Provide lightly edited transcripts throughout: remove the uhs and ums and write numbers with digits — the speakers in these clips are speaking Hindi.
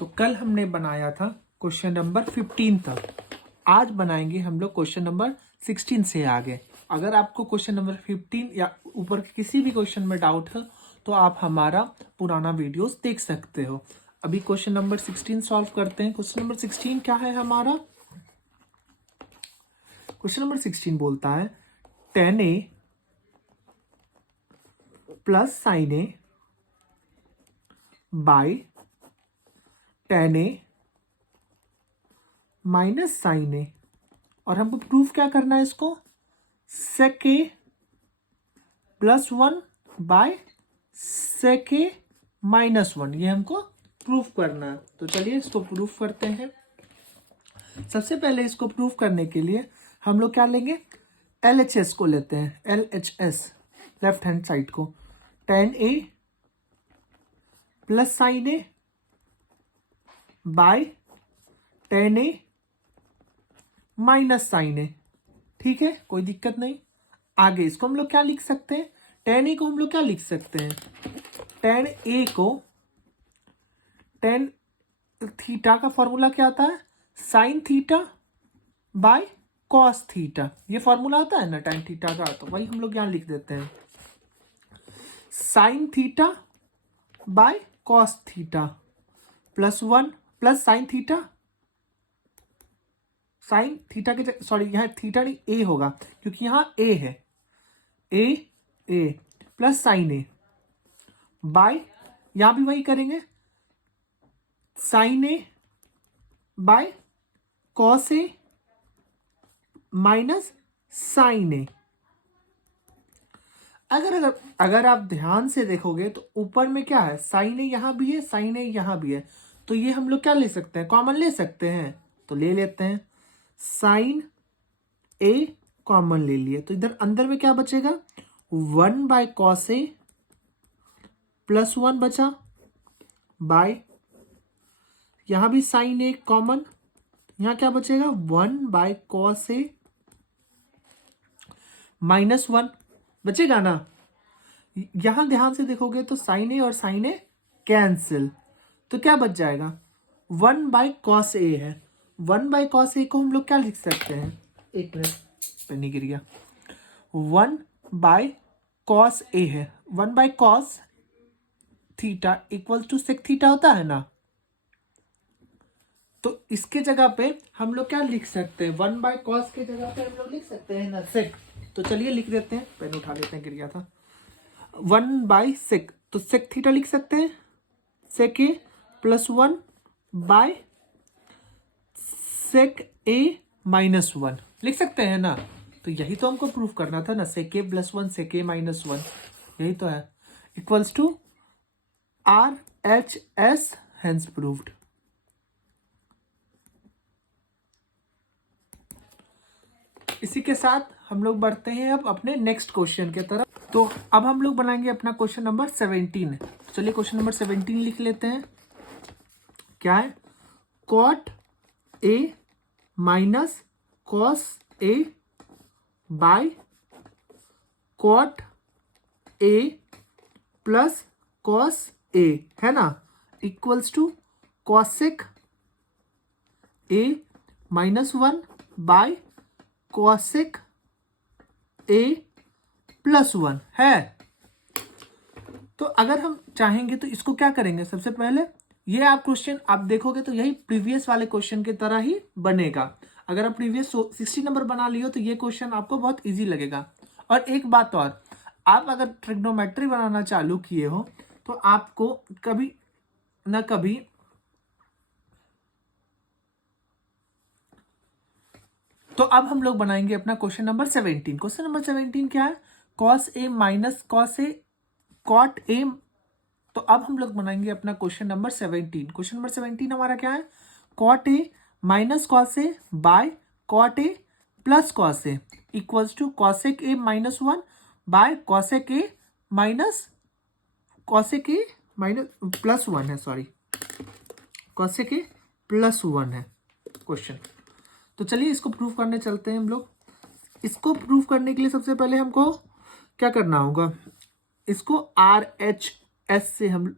तो कल हमने बनाया था क्वेश्चन नंबर 15 तक। आज बनाएंगे हम लोग क्वेश्चन नंबर 16 से आगे। अगर आपको क्वेश्चन नंबर 15 या ऊपर के किसी भी क्वेश्चन में डाउट है तो आप हमारा पुराना वीडियोस देख सकते हो। अभी क्वेश्चन नंबर 16 सॉल्व करते हैं। क्वेश्चन नंबर 16 क्या है हमारा? क्वेश्चन नंबर 16 बोलता है tan a plus sine a by tan a minus sine a, और हमको प्रूफ क्या करना है इसको? sec a plus 1 by sec a minus 1, ये हमको प्रूफ करना है। तो चलिए इसको प्रूफ करते हैं। सबसे पहले इसको प्रूफ करने के लिए हम लोग क्या लेंगे? LHS को लेते हैं। LHS लेफ्ट हैंड साइड को, tan a plus sine a by tan a minus sine a। ठीक है, कोई दिक्कत नहीं। आगे इसको हम लोग क्या लिख सकते हैं? tan a को हम लोग क्या लिख सकते हैं? tan a को tan थीटा का फॉर्मूला क्या आता है? Sign theta by cos theta, ये फॉर्मूला आता है ना tan थीटा का, तो वही हम लोग यहां लिख देते हैं। Sine theta by cos theta plus 1 plus sine theta, sine theta के सॉरी यहां थीटा नहीं ए होगा क्योंकि यहां ए है, A plus sine A by, यहां भी वही करेंगे, sine A by cos A minus sine A. अगर आप ध्यान से देखोगे तो ऊपर में क्या है? साइन ए यहां भी है, साइन ए यहां भी है, तो ये हम लोग क्या ले सकते हैं? कॉमन ले सकते हैं, तो ले लेते हैं। साइन ए कॉमन ले लिए तो इधर अंदर में क्या बचेगा? 1 बाय कॉस ए प्लस 1 बचा बाय, यहां भी साइन ए कॉमन, यहां क्या बचेगा? 1 बाय कॉस ए माइनस 1 बचेगा ना। यहां ध्यान से देखोगे तो साइन ए और साइन ए कैंसिल, तो क्या बच जाएगा? 1 बाय कॉस ए है। 1 बाय कॉस ए को हम लोग क्या लिख सकते हैं? एक मिनट, पेन गिर गया। 1 बाय कॉस ए है, 1 by cos theta equal to sec theta होता है ना, तो इसके जगह पे हम लोग क्या लिख सकते हैं? 1 बाय कॉस के जगह पे हम लोग लिख सकते हैं ना सेक, तो चलिए लिख देते हैं। पेन उठा लेते हैं, गिर गया था। 1 बाय सेक, तो सेक थीटा लिख सकते हैं, sec A plus 1 by sec A minus 1 लिख सकते हैं ना। तो यही तो हमको प्रूफ करना था ना, सेक A plus 1 sec A minus 1, यही तो है। Equals to RHS, hence proved. इसी के साथ हम लोग बढ़ते हैं अब अपने नेक्स्ट क्वेश्चन के तरफ। तो अब हम लोग बनाएंगे अपना क्वेश्चन नंबर 17। चलिए क्वेश्चन नंबर 17 लिख लेते हैं। क्या है? Cot A minus cos A by cot A plus cos A, है ना, equals to cosec A minus 1 by cosec A plus 1 है। तो अगर हम चाहेंगे तो इसको क्या करेंगे? सबसे पहले ये आप क्वेश्चन आप देखोगे तो यही प्रीवियस वाले क्वेश्चन की तरह ही बनेगा। अगर आप प्रीवियस 60 नंबर बना लियो तो ये क्वेश्चन आपको बहुत इजी लगेगा। और एक बात और, आप अगर ट्रिग्नोमेट्री बनाना चालू किए हो तो आपको कभी ना कभी तो अब हम लोग बनाएंगे अपना क्वेश्चन नंबर 17। क्वेश्चन नंबर 17 क्या है? Cos A minus cos A cot A. तो अब हम लोग बनाएंगे अपना क्वेश्चन नंबर 17। क्वेश्चन नंबर 17 हमारा क्या है? Cot A minus cos A by cot A plus cos A equals to cosec A minus 1 by cosec A minus cosec A minus plus 1 है, सॉरी कॉसेक ए प्लस 1 है क्वेश्चन। तो चलिए इसको प्रूफ करने चलते हैं हम लोग। इसको प्रूफ करने के लिए सबसे पहले हमको क्या करना होगा? इसको RHS से हम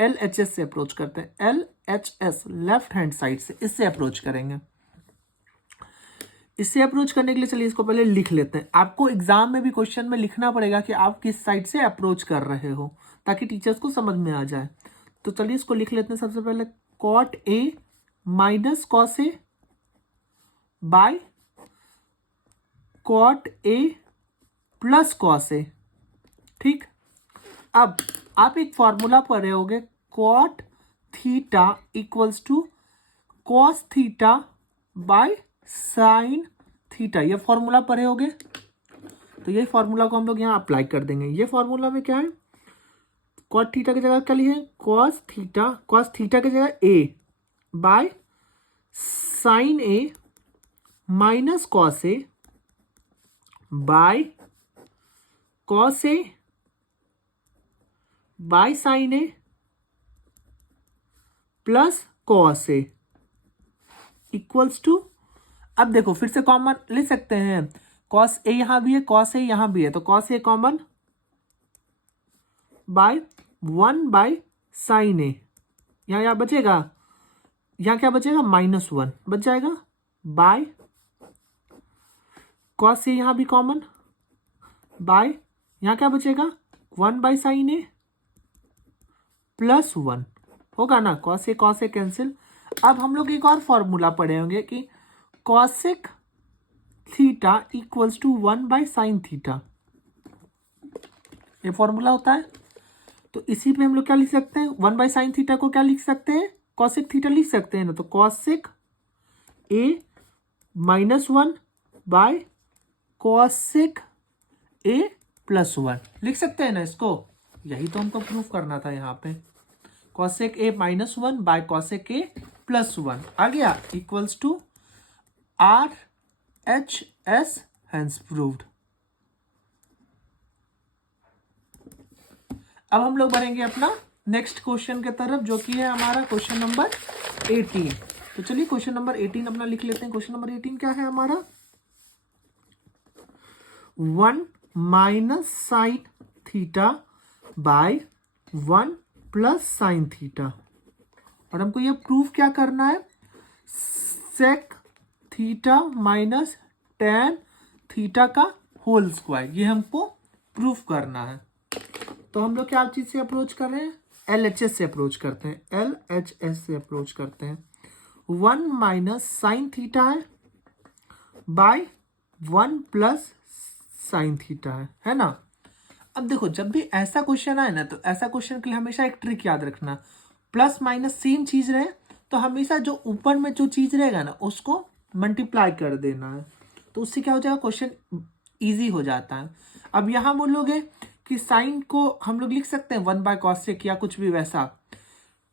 LHS से अप्रोच करते हैं। LHS लेफ्ट हैंड साइड से इससे अप्रोच करेंगे। इससे अप्रोच करने के लिए चलिए इसको पहले लिख लेते हैं। आपको एग्जाम में भी क्वेश्चन में लिखना पड़ेगा कि आप किस साइड से अप्रोच कर रहे हो, ताकि टीचर्स को समझ में आ जाए। तो चलिए इसको लिख लेते हैं। सबसे पहले cot A minus cos A by cot A plus cos A। ठीक, अब आप एक फॉर्मूला पढ़े होगे, cot theta equals to cos theta by sine theta. ये फॉर्मूला पढ़े होगे, तो ये फॉर्मूला को हम लोग यहाँ अप्लाई कर देंगे। ये फॉर्मूला में क्या है, cot थीटा की जगह क्या लिखे, cos थीटा की जगह a by sine a minus cos a by cos a by sine a plus cos a equals to, अब देखो फिर से कॉमन ले सकते हैं, cos a यहां भी है, cos a यहां भी है, तो cos a common by 1 by sine a, यहाँ बचेगा, यहाँ क्या बचेगा, -1 बच जाएगा, बाय cos a यहां भी कॉमन बाय, यहाँ क्या बचेगा, 1 बाय साइन a प्लस 1 होगा ना, cos a कैंसिल। अब हम लोग एक और फॉर्मूला पढ़े होंगे कि cosec theta equals to 1 by sine theta, ये फॉर्मूला होता है। तो इसी पे हम लोग क्या लिख सकते हैं, 1 बाय साइन थीटा को क्या लिख सकते हैं, cosec थीटा लिख सकते हैं ना, तो cosec a -1 by cosec a plus 1 लिख सकते हैं ना इसको। यही तो हमको प्रूफ करना था यहाँ पे, cosec a -1 by cosec a plus 1 आ गया, equals to RHS hence proved. अब हम लोग बढ़ेंगे अपना नेक्स्ट क्वेश्चन के तरफ, जो कि है हमारा क्वेश्चन नंबर 18। तो चलिए क्वेश्चन नंबर 18 अपना लिख लेते हैं। क्वेश्चन नंबर 18 क्या है हमारा, 1 minus sine theta by 1 plus sine theta, और हमको ये प्रूफ क्या करना है, sec theta minus tan theta का होल स्क्वायर, ये हमको प्रूफ करना है। तो हम लोग क्या चीज से अप्रोच कर रहे हैं, LHS से अप्रोच करते हैं, LHS से अप्रोच करते हैं। 1 माइनस साइन थीटा है बाय 1 प्लस साइन थीटा है ना। अब देखो जब भी ऐसा क्वेश्चन आए ना, तो ऐसा क्वेश्चन के लिए हमेशा एक ट्रिक याद रखना, प्लस माइनस सेम चीज रहे तो हमेशा जो ऊपर में जो चीज रहेगा ना उसको मल्टीप्लाई कर देना है, तो उससे क्या हो जाएगा, क्वेश्चन इजी हो जाता है। अब यहां बोलोगे कि साइन को हम लोग लिख सकते हैं 1 बाय कॉसेक या कुछ भी वैसा,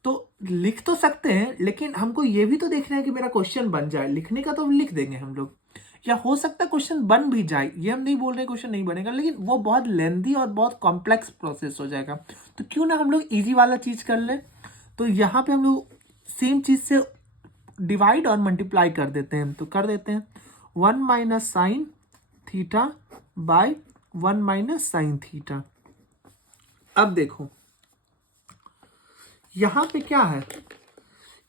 तो लिख तो सकते हैं, लेकिन हमको ये भी तो देखना है कि मेरा क्वेश्चन बन जाए। लिखने का तो लिख देंगे हम लोग, या हो सकता है क्वेश्चन बन भी जाए, ये हम नहीं बोल रहे क्वेश्चन नहीं बनेगा, लेकिन वो बहुत लेंथी और बहुत कॉम्प्लेक्स प्रोसेस हो जाएगा। तो क्यों ना हम लोग इजी वाला चीज कर ले। तो यहाँ पे हम लोग सेम चीज से डिवाइड और मल्टीप्लाई कर देते हैं, तो कर देते हैं 1 minus sine theta by 1 minus sine theta. अब देखो यहां पे क्या है,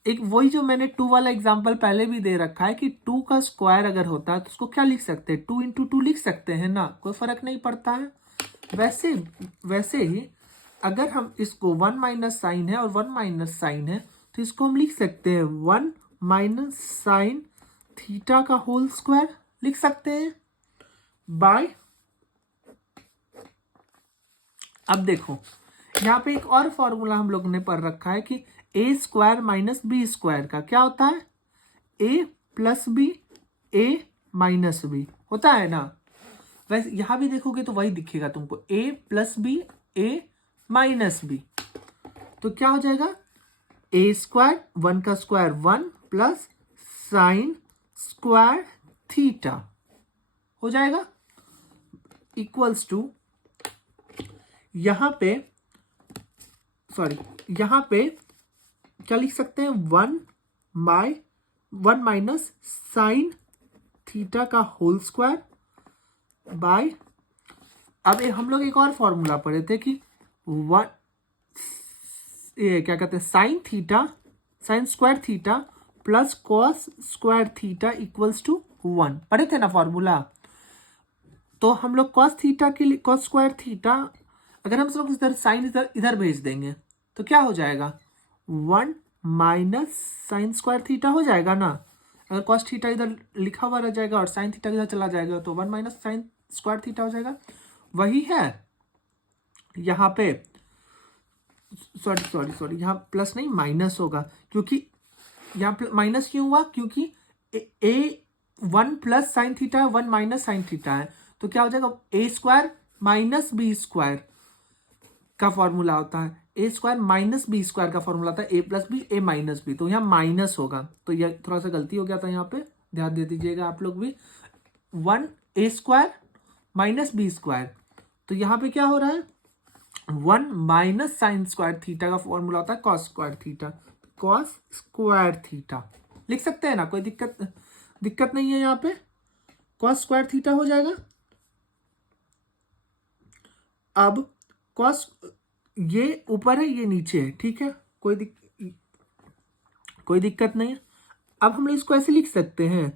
एक वही जो मैंने 2 वाला एग्जांपल पहले भी दे रखा है कि 2 का स्क्वायर अगर होता है तो उसको क्या लिख सकते हैं, 2 इंटू 2 लिख सकते हैं ना, कोई फर्क नहीं पड़ता है। वैसे ही अगर हम इसको 1 माइनस साइन है और 1 माइनस साइन है, तो इसको हम लिख सकते हैं 1 माइनस साइन थीटा का होल स्क्वायर लिख सकते हैं बाय, अब देखो यहाँ पे एक और फॉर्मूला हम लोग ने पढ़ रखा है कि ए स्क्वायर माइनस बी स्क्वायर का क्या होता है, A plus B A minus B होता है ना। वैसे यहां भी देखोगे तो वही दिखेगा तुमको, ए plus B A minus B, तो क्या हो जाएगा, ए स्क्वायर 1 का square 1 plus sign square theta हो जाएगा, इक्वल्स टू यहां पे क्या लिख सकते हैं, 1 माइनस साइन थीटा का होल स्क्वायर बाय, अब हम लोग एक और फॉर्मूला पढ़े थे कि क्या कहते हैं, sine theta sine square theta plus cos square theta equals to 1। पढ़े थे ना फॉर्मूला। तो हम लोग कॉस थीटा के लिए कॉस स्क्वायर थीटा अगर हम लोग इधर साइन इधर भेज देंगे तो क्या हो जाएगा 1 माइनस साइन स्क्वायर थीटा हो जाएगा ना। अगर कॉस थीटा इधर लिखा हुआ रह जाएगा और साइन थीटा इधर चला जाएगा तो 1 माइनस साइन स्क्वायर थीटा हो जाएगा। वही है यहाँ पे सॉरी यहाँ प्लस नहीं माइनस होगा, क्योंकि यहाँ माइनस क्यों हुआ, क्योंकि ए 1 plus sine theta 1 minus sine theta है। तो क्या हो जाएगा ए स्क्वायर माइनस बी स्क्वायर का फॉर्मूला होता है, A square minus B square का फॉर्मूला होता है A plus B A minus B. तो यहाँ माइनस होगा, तो यह थोड़ा सा गलती हो गया था यहाँ पे, ध्यान दे दीजिएगा आप लोग भी। 1 ए स्क्वायर माइनस बी स्क्वायर, तो यहाँ पे क्या हो रहा है 1 माइनस साइन स्क्वायर थीटा का फॉर्मूला होता है cos square theta, cos square theta लिख सकते हैं ना, कोई दिक्कत नहीं है। यहाँ पे कॉस स्क्वायर थीटा हो जाएगा। अब कॉस ये ऊपर है ये नीचे है, ठीक है, कोई दिक्कत नहीं है। अब हम लोग इसको ऐसे लिख सकते हैं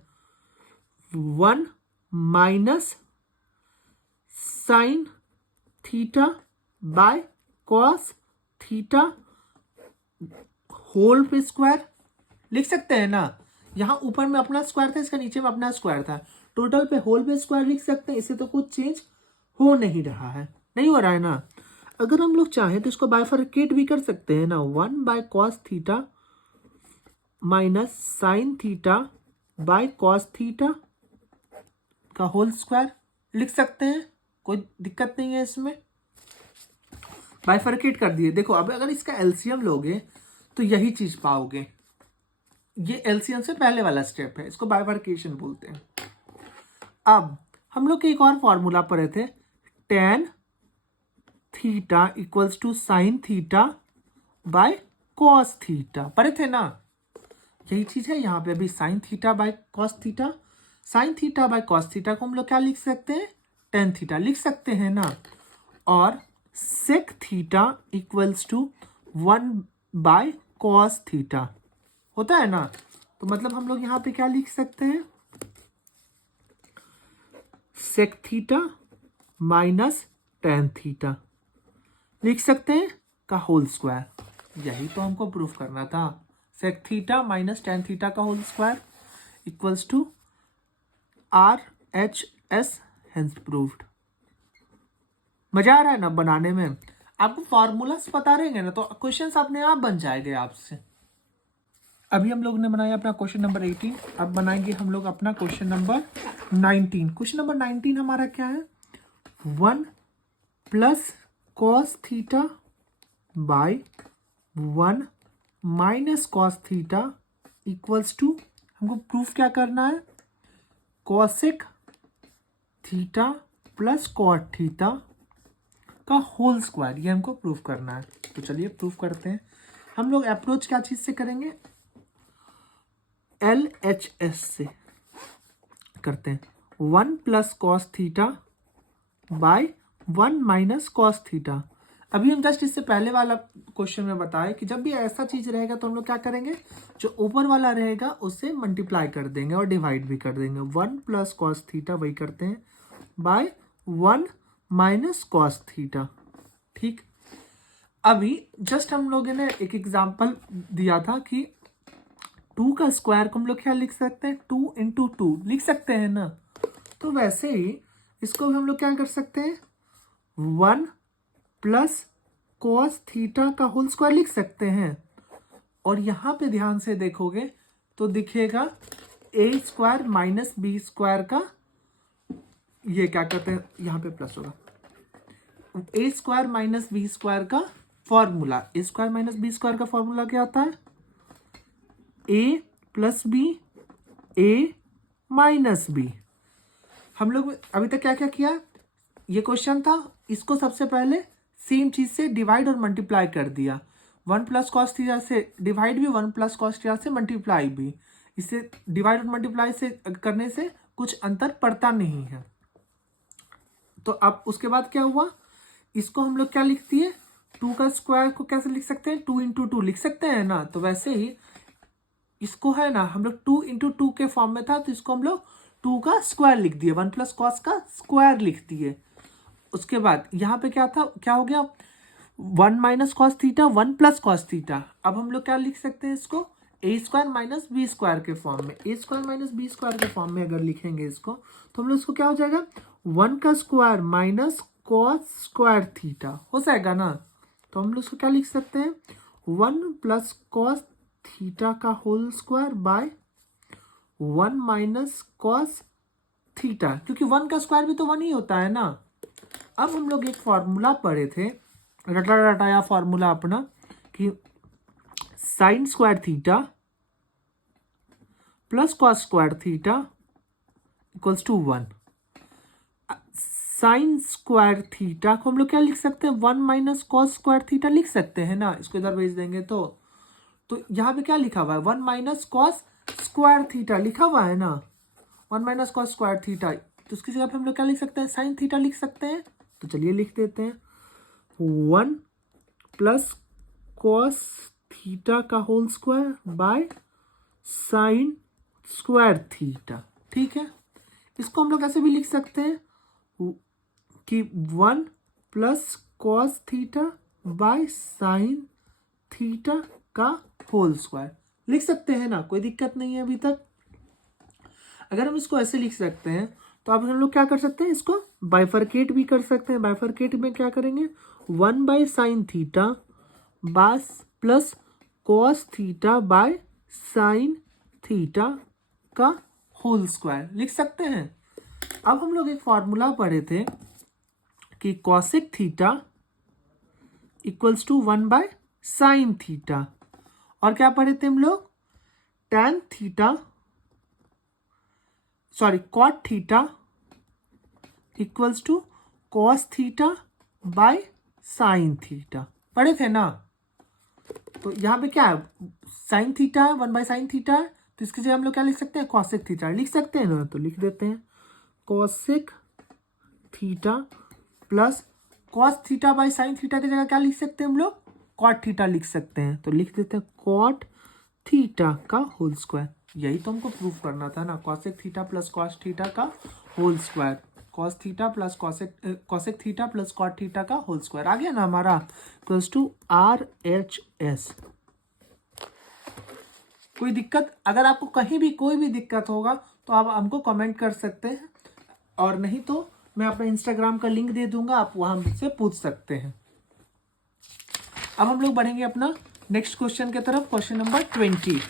1 minus sine theta by cos theta whole पे स्क्वायर लिख सकते हैं ना। यहाँ ऊपर में अपना स्क्वायर था, इसका नीचे में अपना स्क्वायर था, टोटल पे होल पे स्क्वायर लिख सकते हैं। इससे तो कुछ चेंज हो नहीं रहा है, नहीं हो रहा है ना। अगर हम लोग चाहें तो इसको बाइफरकेट भी कर सकते हैं ना, 1 by cos theta minus sine theta by cos theta का होल स्क्वायर लिख सकते हैं, कोई दिक्कत नहीं है इसमें। बाइफरकेट कर दिए। देखो अब अगर इसका एलसीएम लोगे तो यही चीज पाओगे। ये एलसीएम से पहले वाला स्टेप है, इसको बाइफरकेशन बोलते हैं। अब हम लोग एक और फॉर्मूला पढ़े थे, tan theta equals to sine theta by cos theta, पढ़े थे ना। यही चीज है यहाँ पे अभी, sine theta by cos theta. Sine theta by cos theta को हम लोग क्या लिख सकते हैं, टेन थीटा लिख सकते हैं ना। और sec theta equals to 1 by cos theta होता है ना। तो मतलब हम लोग यहाँ पे क्या लिख सकते हैं, sec theta minus tan theta लिख सकते हैं का होल स्क्वायर। यही तो हमको प्रूफ करना था, sec theta minus tan theta का whole square equals to RHS, hence proved. मजा आ रहा है ना बनाने में। आपको फॉर्मूलास पता रहेंगे ना तो क्वेश्चंस अपने आप बन जाएंगे आपसे। अभी हम लोग ने बनाया अपना क्वेश्चन नंबर 18, अब बनाएंगे हम लोग अपना क्वेश्चन नंबर 19। क्वेश्चन नंबर 19 हमारा क्या है, 1 plus cos theta by 1 minus cos theta equals to, हमको प्रूफ क्या करना है, cosec theta plus cot theta का होल स्क्वायर, ये हमको प्रूफ करना है। तो चलिए प्रूफ करते हैं। हम लोग अप्रोच क्या चीज से करेंगे, LHS से करते हैं। 1 plus cos theta by 1 minus cos theta. अभी हम जस्ट इससे पहले वाला क्वेश्चन में बताए कि जब भी ऐसा चीज रहेगा तो हम लोग क्या करेंगे, जो ऊपर वाला रहेगा उससे मल्टीप्लाई कर देंगे और डिवाइड भी कर देंगे। 1 प्लस कॉस थीटा वही करते हैं बाय 1 माइनस कॉस थीटा, ठीक। अभी जस्ट हम लोगों ने एक एग्जांपल दिया था कि 2 का स्क्वायर को हम लोग क्या लिख सकते हैं, 2 इंटू 2 लिख सकते हैं ना। तो वैसे ही इसको भी हम लोग क्या कर सकते हैं, 1 प्लस कॉस थीटा का होल स्क्वायर लिख सकते हैं। और यहाँ पे ध्यान से देखोगे तो दिखेगा ए स्क्वायर माइनस बी स्क्वायर का, ये क्या कहते हैं यहाँ पे प्लस होगा, ए स्क्वायर माइनस बी स्क्वायर का फॉर्मूला। ए स्क्वायर माइनस बी स्क्वायर का फॉर्मूला क्या होता है, A plus B A minus B. हम लोग अभी तक क्या क्या किया, ये क्वेश्चन था, इसको सबसे पहले सेम चीज से डिवाइड और मल्टीप्लाई कर दिया। 1 प्लस कॉस थीटा से डिवाइड भी, 1 प्लस कॉस थीटा से मल्टीप्लाई भी। इससे डिवाइड और मल्टीप्लाई से करने से कुछ अंतर पड़ता नहीं है। तो अब उसके बाद क्या हुआ, इसको हम लोग क्या लिखती है, 2 का स्क्वायर को कैसे लिख सकते हैं, 2 इंटू 2 लिख सकते हैं ना। तो वैसे ही इसको है ना हम लोग 2 × 2 के फॉर्म में था, तो इसको हम लोग 2 का स्क्वायर लिख दिए, 1 + cos का स्क्वायर लिख दिए। उसके बाद यहाँ पे क्या था, क्या हो गया, 1 - cos थीटा 1 + cos थीटा। अब हम लोग क्या लिख सकते हैं इसको, a² - b² के फॉर्म में, a² - b² के फॉर्म में अगर लिखेंगे इसको, तो हम लोग इसको क्या हो जाएगा, 1 का स्क्वायर माइनस cos² थीटा हो जाएगा ना। तो हम लोग इसको क्या लिख सकते हैं, 1 + cos थीटा का whole square by 1 - cos theta, क्योंकि 1 का स्क्वायर भी तो 1 ही होता है ना। अब हम लोग एक फॉर्मूला पढ़े थे, रटाया फॉर्मूला अपना, कि sin² theta + cos² theta = 1। sin² theta को हम लोग क्या लिख सकते हैं, 1 - cos² थीटा लिख सकते हैं ना। इसको इधर भेज देंगे तो यहाँ पे क्या लिखा हुआ है, 1 - cos² थीटा लिखा हुआ है ना, 1 - cos² थीटा। तो उसकी जगह पे हम लोग क्या लिख सकते हैं, sin थीटा लिख सकते हैं। तो चलिए लिख देते हैं, 1 + cos थीटा का whole square by sin² theta. ठीक है, इसको हम लोग ऐसे भी लिख सकते हैं कि 1 + cos theta bye sin theta का होल स्क्वायर लिख सकते हैं ना, कोई दिक्कत नहीं है अभी तक। अगर हम इसको ऐसे लिख सकते हैं, तो अब हम लोग क्या कर सकते हैं, इसको बाइफरकेट भी कर सकते हैं। बाइफरकेट में क्या करेंगे, 1/sin थीटा बस plus cos theta bye sin theta का होल स्क्वायर लिख सकते हैं। अब हम लोग एक फॉर्मूला पढ़े थे कि cosec थीटा = 1/sin थीटा, और क्या पढ़े थे हम लोग, tan theta cot theta = cos theta bye sin theta पढ़े थे ना। तो यहाँ पे क्या है, sin थीटा है, 1/sin थीटा है, तो इसकी जगह हम लोग क्या लिख सकते हैं, cosec थीटा लिख सकते हैं ना। तो लिख देते हैं, cosec theta plus cos theta bye sin theta की जगह क्या लिख सकते हैं हम लोग, cot थीटा लिख सकते हैं। तो लिख देते हैं cot थीटा का होल स्क्वायर। यही तो हमको प्रूफ करना था ना, cosec theta plus cos theta का whole square, cos theta plus cosec theta plus cot theta का होल स्क्वायर आ गया ना हमारा, = RHS। कोई दिक्कत, अगर आपको कहीं भी कोई भी दिक्कत होगा तो आप हमको कमेंट कर सकते हैं, और नहीं तो मैं अपना इंस्टाग्राम का लिंक दे दूंगा, आप वहां मुझसे पूछ सकते हैं। अब हम लोग बढ़ेंगे अपना नेक्स्ट क्वेश्चन की तरफ, क्वेश्चन नंबर 20।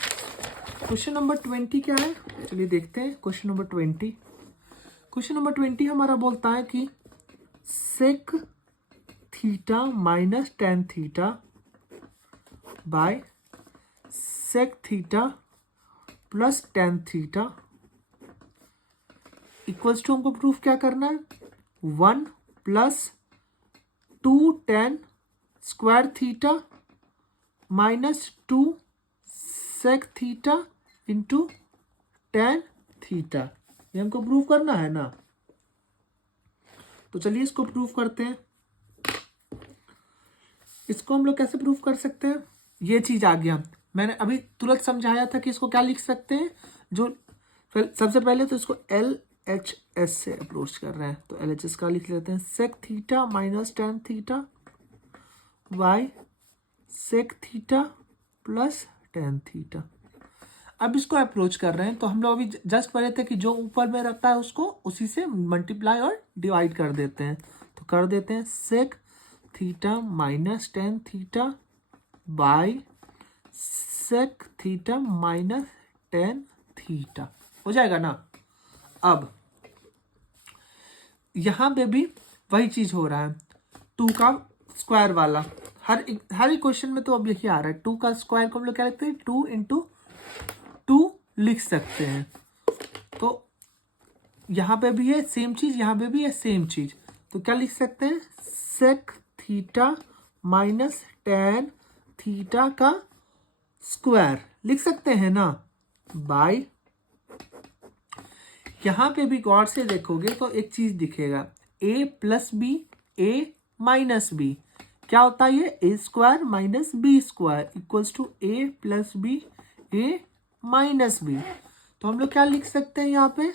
क्वेश्चन नंबर 20 क्या है, चलिए देखते हैं। क्वेश्चन नंबर 20, क्वेश्चन नंबर 20 हमारा बोलता है कि sec theta minus tan theta by sec theta plus tan theta = हमको प्रूफ क्या करना है, 1 + 2 tan square theta minus 2 sec theta into tan theta, ये हमको प्रूफ करना है ना। तो चलिए इसको प्रूफ करते हैं। इसको हम लोग कैसे प्रूफ कर सकते हैं, ये चीज आ गया, मैंने अभी तुरंत समझाया था कि इसको क्या लिख सकते हैं। जो सबसे पहले तो इसको LHS से अप्रोच कर रहे हैं, तो LHS का लिख लेते हैं, sec theta minus tan theta by sec theta plus tan theta. अब इसको अप्रोच कर रहे हैं, तो हम लोग अभी जस्ट पढ़े थे कि जो ऊपर में रखता है उसको उसी से मल्टीप्लाई और डिवाइड कर देते हैं। तो कर देते हैं sec theta minus tan theta by sec theta minus tan theta हो जाएगा ना। अब यहां पे भी वही चीज हो रहा है, 2 का स्क्वायर वाला, हर एक क्वेश्चन में तो अब यही आ रहा है। 2 का स्क्वायर को हम लोग क्या लिखते हैं, 2 × 2 लिख सकते हैं। तो यहाँ पे भी है सेम चीज, यहाँ पे भी है सेम चीज, तो क्या लिख सकते हैं, sec theta minus tan theta का स्क्वायर लिख सकते हैं ना, बाय, यहाँ पे भी गौर से देखोगे तो एक चीज दिखेगा, a + b a - b, क्या होता है ये, a² - b² = a + b a minus B. तो हम लोग क्या लिख सकते हैं यहाँ पे,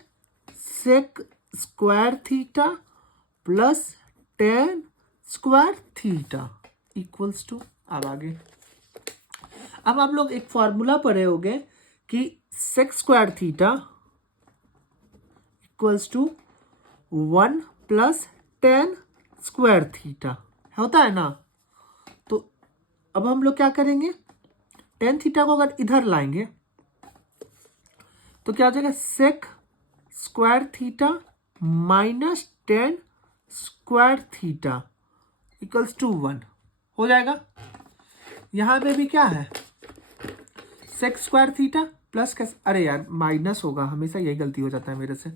sec square theta plus tan square theta equals to. अब आगे, अब आप लोग एक फॉर्मूला पढ़े होंगे कि sec square theta equals to 1 plus tan square theta होता है ना। तो अब हम लोग क्या करेंगे, टेन थीटा को अगर इधर लाएंगे तो क्या हो जाएगा, sec square theta minus tan square theta equals to 1 हो जाएगा। यहां पे भी क्या है, सेक स्क्वायर थीटा प्लस कैसे, अरे यार माइनस होगा, हमेशा यही गलती हो जाता है मेरे से।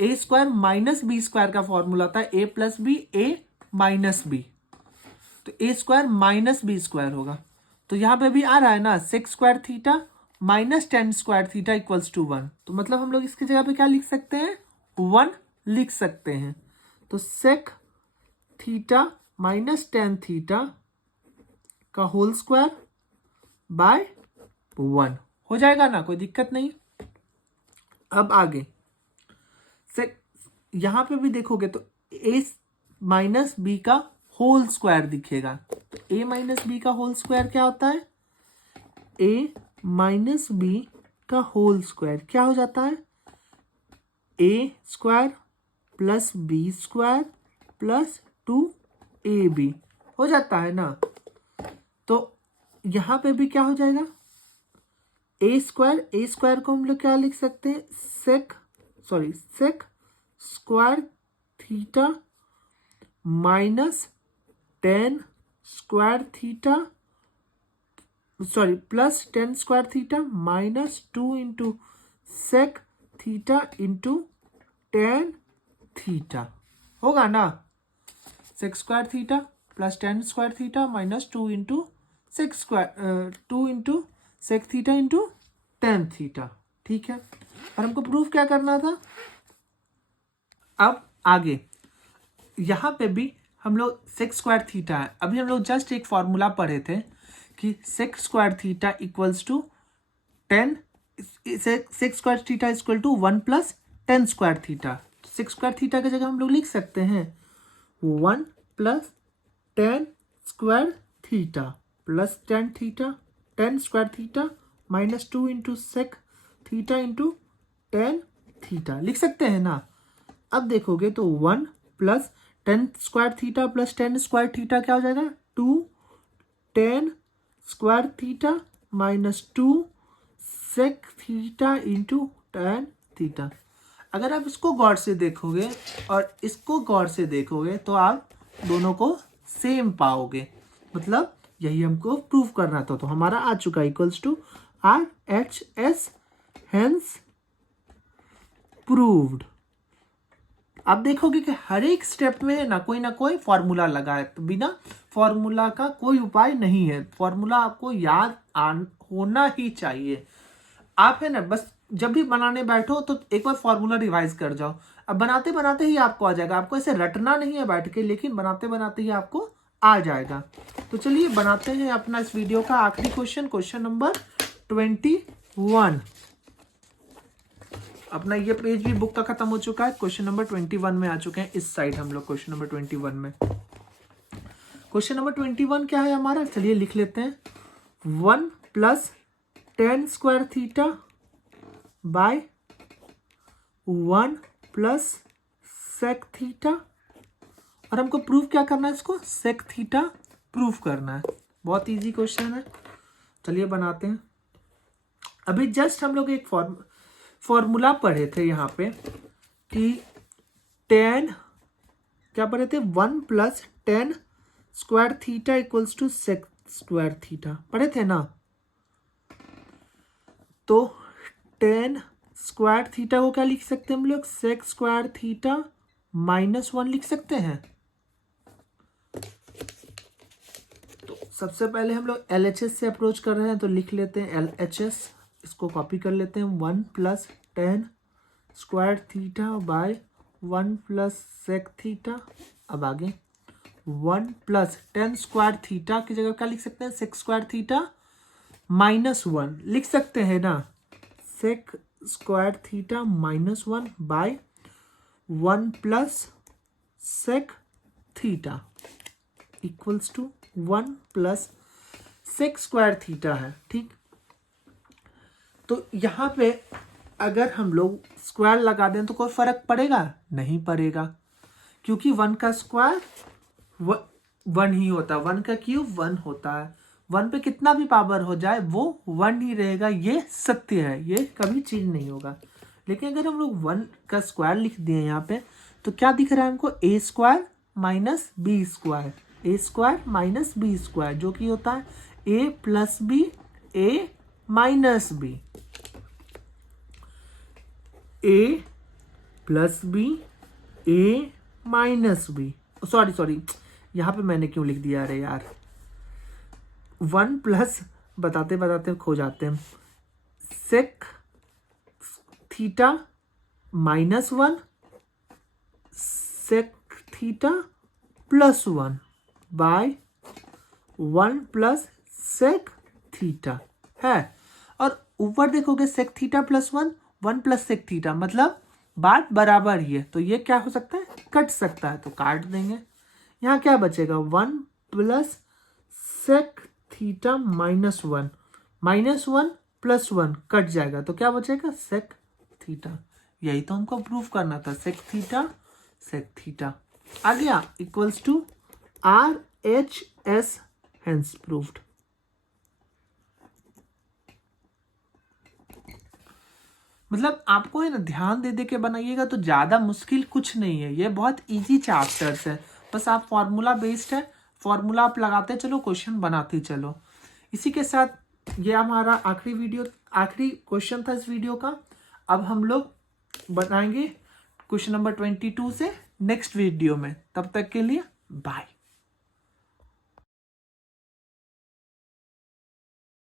A square minus B square का फॉर्मूला था A plus B A minus B, तो A square minus B square होगा। तो यहां पे भी आ रहा है ना, sec square theta minus tan square theta equals to 1। तो मतलब हम लोग इसकी जगह पे क्या लिख सकते हैं, 1 लिख सकते हैं। तो sec theta minus tan theta का होल स्क्वायर बाय 1 हो जाएगा ना, कोई दिक्कत नहीं। अब आगे से यहां पे भी देखोगे तो ए माइनस बी का होल स्क्वायर दिखेगा। ए माइनस बी का होल स्क्वायर क्या होता है, ए माइनस बी का होल स्क्वायर क्या हो जाता है, A square plus B square plus 2ab हो जाता है ना। तो यहां पे भी क्या हो जाएगा, ए स्क्वायर को हम लोग क्या लिख सकते हैं, sec square theta minus tan square theta plus tan square theta minus 2 into sec theta into tan theta होगा ना। Sec square theta plus tan square theta minus 2 into sec square 2 into sec theta into tan theta, ठीक है। और हमको प्रूफ क्या करना था। अब आगे यहां पे भी हम लोग सेक स्क्वायर थीटा है, अभी हम लोग जस्ट एक फॉर्मूला पढ़े थे कि sec square theta equals to 10, sec square theta equal to 1 plus tan square theta. Sec square theta की जगह हम लोग लिख सकते हैं 1 plus tan square theta plus tan theta, tan square theta minus 2 into sec theta into tan theta लिख सकते हैं ना। अब देखोगे तो 1 plus tan square theta plus tan square theta क्या हो जाएगा, 2 ten square theta minus 2 sec theta into tan theta. अगर आप इसको गौर से देखोगे और इसको गौर से देखोगे तो आप दोनों को सेम पाओगे, मतलब यही हमको प्रूव करना था। तो हमारा आ चुका equals to RHS, hence proved. आप देखोगे कि हर एक स्टेप में ना कोई फॉर्मूला लगा है, तो बिना फॉर्मूला का कोई उपाय नहीं है। फॉर्मूला आपको याद होना ही चाहिए। आप है ना बस जब भी बनाने बैठो तो एक बार फॉर्मूला रिवाइज कर जाओ, अब बनाते बनाते ही आपको आ जाएगा। आपको ऐसे रटना नहीं है बैठ के, लेकिन बनाते बनाते ही आपको आ जाएगा। तो चलिए बनाते हैं अपना इस वीडियो का आखिरी क्वेश्चन नंबर 21। अपना ये पेज भी बुक का खत्म हो चुका है, क्वेश्चन नंबर 21 में आ चुके हैं। इस साइड हम लोग क्वेश्चन नंबर 21 में, क्वेश्चन नंबर 21 क्या है हमारा, चलिए लिख लेते हैं। 1 plus tan square theta by 1 plus sec theta, और हमको प्रूव क्या करना है, इसको सेक थीटा प्रूफ करना है। बहुत इजी क्वेश्चन है, चलिए बनाते हैं। अभी जस्ट हम लोग एक फॉर्मूला पढ़े थे यहाँ पे कि टेन क्या पढ़े थे, 1 plus tan square theta equals to sec square theta पढ़े थे ना। तो टेन स्क्वायर थीटा को क्या लिख सकते हैं हम लोग, सेक स्क्वायर थीटा माइनस 1 लिख सकते हैं। तो सबसे पहले हम लोग LHS से अप्रोच कर रहे हैं, तो लिख लेते हैं LHS, इसको कॉपी कर लेते हैं। 1 plus tan square theta by 1 plus sec theta. अब आगे 1 प्लस टेन स्क्वायर थीटा की जगह क्या लिख सकते हैं, सेक स्क्वायर थीटा माइनस 1 लिख सकते हैं ना। Sec square theta minus 1 by 1 plus sec theta equals to 1 plus sec square theta है। ठीक, तो यहाँ पे अगर हम लोग स्क्वायर लगा दें तो कोई फर्क पड़ेगा? नहीं पड़ेगा, क्योंकि 1 का स्क्वायर 1 ही होता है, 1 का क्यूब 1 होता है। 1 पे कितना भी पावर हो जाए वो 1 ही रहेगा, ये सत्य है, ये कभी चेंज नहीं होगा। लेकिन अगर हम लोग 1 का स्क्वायर लिख दिए यहाँ पे तो क्या दिख रहा है हमको? ए स्क्वायर माइनस बी स्क्वायर, ए स्क्वायर माइनस बी स्क्वायर, जो कि होता है A plus B A minus B, A plus B A minus B. Sorry यहाँ पे मैंने क्यों लिख दिया? अरे यार, 1 प्लस बताते बताते खो जाते हैं। Sec theta minus 1 sec theta plus 1 by 1 plus sec theta है। और ऊपर देखोगे sec theta plus 1 plus sec theta, मतलब बात बराबर ही है, तो ये क्या हो सकता है? कट सकता है, तो काट देंगे। यहाँ क्या बचेगा? 1 plus sec theta minus 1 plus 1 cut जाएगा, तो क्या बचेगा? Sec theta. यही तो हमको प्रूव करना था, सेक थीटा आ गया equals to RHS, hence proved. मतलब आपको है ना ध्यान दे के बनाइएगा तो ज़्यादा मुश्किल कुछ नहीं है, ये बहुत इजी चैप्टर्स है। बस आप फॉर्मूला बेस्ड है, फॉर्मूला आप लगाते चलो, क्वेश्चन बनाते चलो। इसी के साथ ये हमारा आखिरी क्वेश्चन था इस वीडियो का। अब हम लोग बनाएंगे क्वेश्चन नंबर 22 से नेक्स्ट वीडियो में। तब तक के लिए बाय।